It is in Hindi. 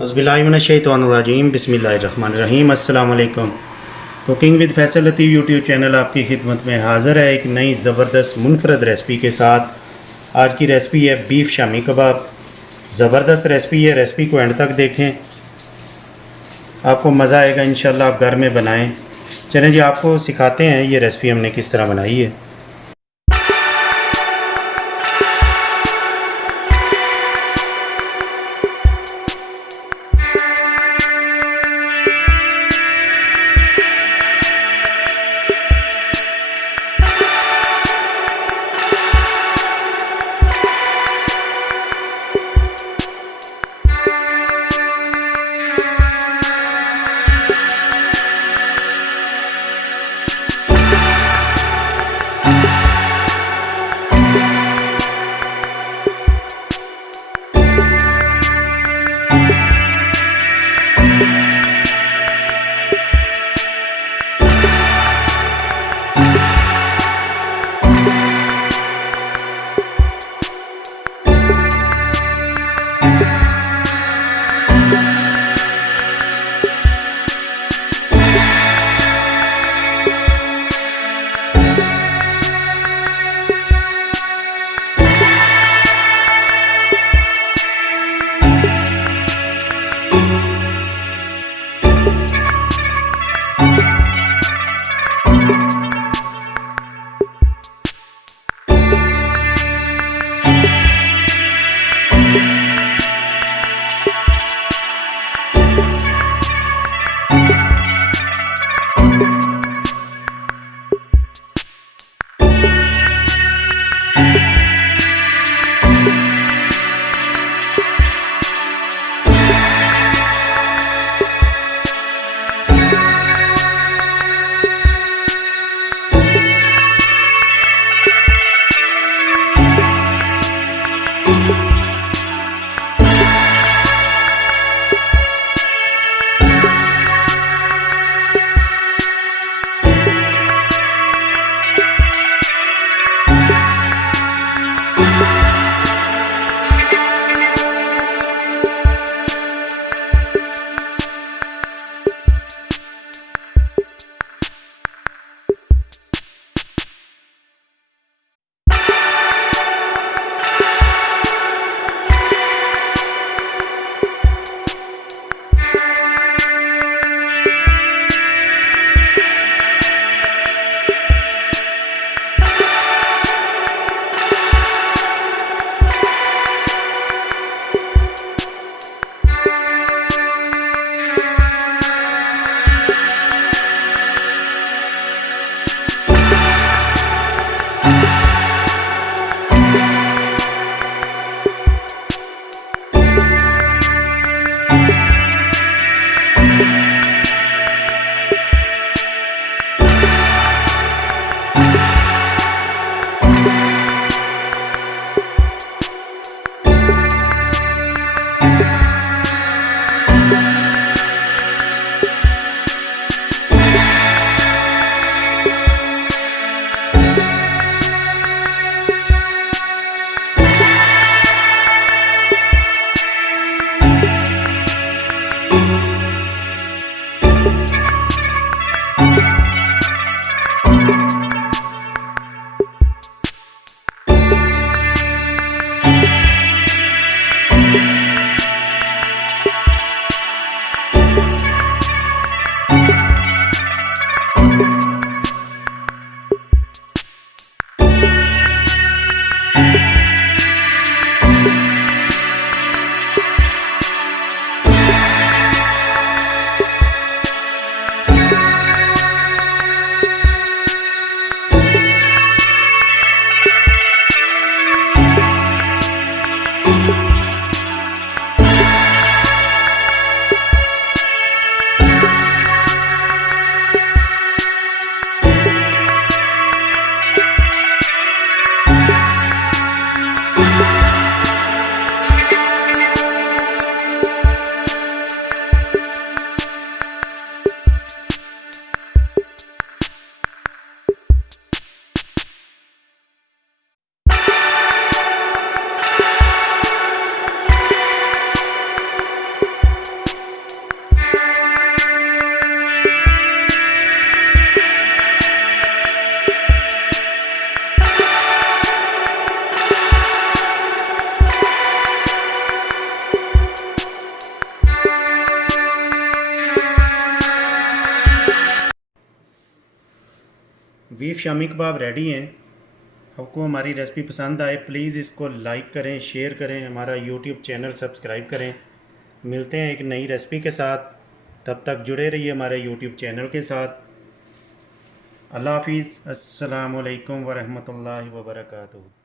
औज़ुबिल्लाहिमिनश्शैतानिर्रजीम बिस्मिल्लाहिर्रहमानिर्रहीम अस्सलाम वालेकुम। Cooking with Faisal Latif YouTube channel आपकी खिदमत में हाज़िर है एक नई ज़बरदस्त मुनफरद रेसिपी के साथ। आज की रेसिपी है बीफ शामी कबाब। ज़बरदस्त रेसिपी है, रेसिपी को एंड तक देखें, आपको मज़ा आएगा इंशाल्लाह। आप घर में बनाएं। चलें जी, आपको सिखाते हैं ये रेसिपी हमने किस तरह बनाई है। बीफ शामी कबाब रेडी हैं। आपको हमारी रेसिपी पसंद आए प्लीज़ इसको लाइक करें, शेयर करें, हमारा यूट्यूब चैनल सब्सक्राइब करें। मिलते हैं एक नई रेसिपी के साथ, तब तक जुड़े रहिए हमारे यूट्यूब चैनल के साथ। अल्लाह हाफिज़। अस्सलामु अलैकुम वरहमतुल्लाहि वबरकातुहू।